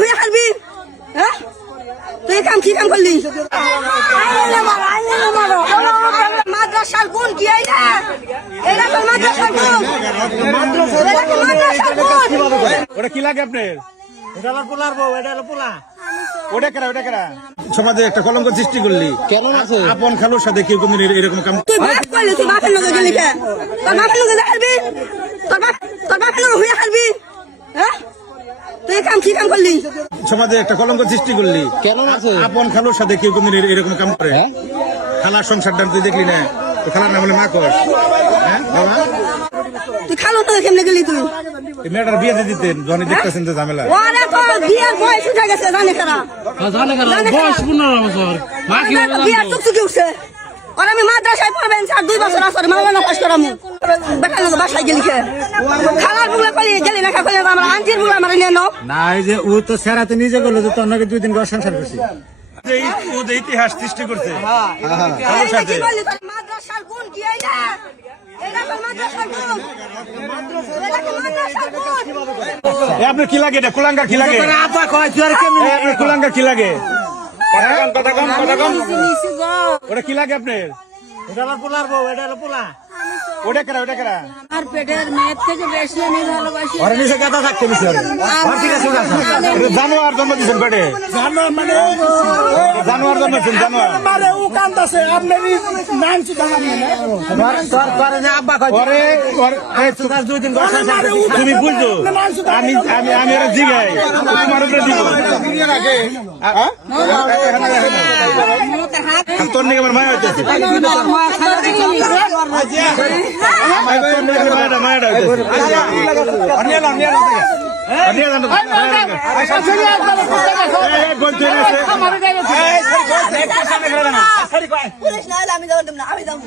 হয়ে হারবি হ্যাঁ তুই কাম কি কাম করলি মাদ্রাসার গুণ কি এইটা এটা তো মাদ্রাসার গুণ ওটা কি লাগে আপনার? এটা হলো পোলার বউ, এটা হলো পোলা। ওটা কেরা সমাজে একটা কলঙ্ক সৃষ্টি করলি কেন আছে? আপন খালুর সাথে কেউ কোনদিন এরকম কাম তুই বাপ করলি তুই বাপের লগে গেলি কে তোর বাপের লগে হারবি তোর বাপের লগে হয়ে হারবি হ্যাঁ তুই কাম কি কাম করলি সমাজে একটা কলঙ্ক সৃষ্টি করলি কেন আছে? আপন খালুর সাথে কেউ কোনদিন এরকম কাম করে খালার সংসারটা তুই দেখলি না তো খালার নাম হলে মা কর হ্যাঁ বাবা তুই খালো তো কেমনে গেলি তুই এই মেয়েটার বিয়ে দিয়ে দিতেন যখন দেখতেছেন যে ঝামেলা ওরে তো বিয়ের বয়স উঠে গেছে জানে কারা বয়স 15 বছর। মা কি বিয়ের টুকটুকি উঠছে আর আমি মাদ্রাসায় পড়বেন 2 বছর আসরে মাওলানা পাস করামু বেটা না বাসায় গেলি কে খালার বুলে কলি গেলি না কলি আমরা আঞ্জির বুলে আমরা নিয়ে নাও না, এই যে ও তো সেরাতে নিজে গেল যে তোর নাকি 2 দিন ঘর সংসার করছি। ওদের ইতিহাস সৃষ্টি করছে খালুর সাথে মাদ্রাসার গুণ কি এইটা এটা তো মাদ্রাসার গুণ এটা কি মাদ্রাসার গুণ আপনার কি লাগে এটা কুলাঙ্গার কি লাগে আপা কয় তুই আর কেমন আপনার কুলাঙ্গার কি লাগে কথা কম ওটা কি লাগে আপনার? এটা হলো পোলার বউ, এটা হলো পোলা। ওটা কেরা আর পেটের মেয়ের থেকে বেশি আমি ভালোবাসি। ওরে নিচে গাদা থাকতে নিছে ওরে। আর ঠিক আছে না এটা জানোয়ার জন্ম দিচ্ছেন পেটে জানোয়ার মানে জানোয়ার জন্ম দিচ্ছেন জানোয়ার মানে ও কান্দাছে আপনারই নাম সুদা না তোর যে আব্বা কয় ওরে তুই 2 দিন ঘর সংসার করছিস। তুমি বুঝছো আমি আমি আমি এর জিগাই তোমার উপরে দিব তোর নিকে আমার মায়া হইতেছে মায়াটা পুলিশ না হলে আমি যাবো না আমি যাবো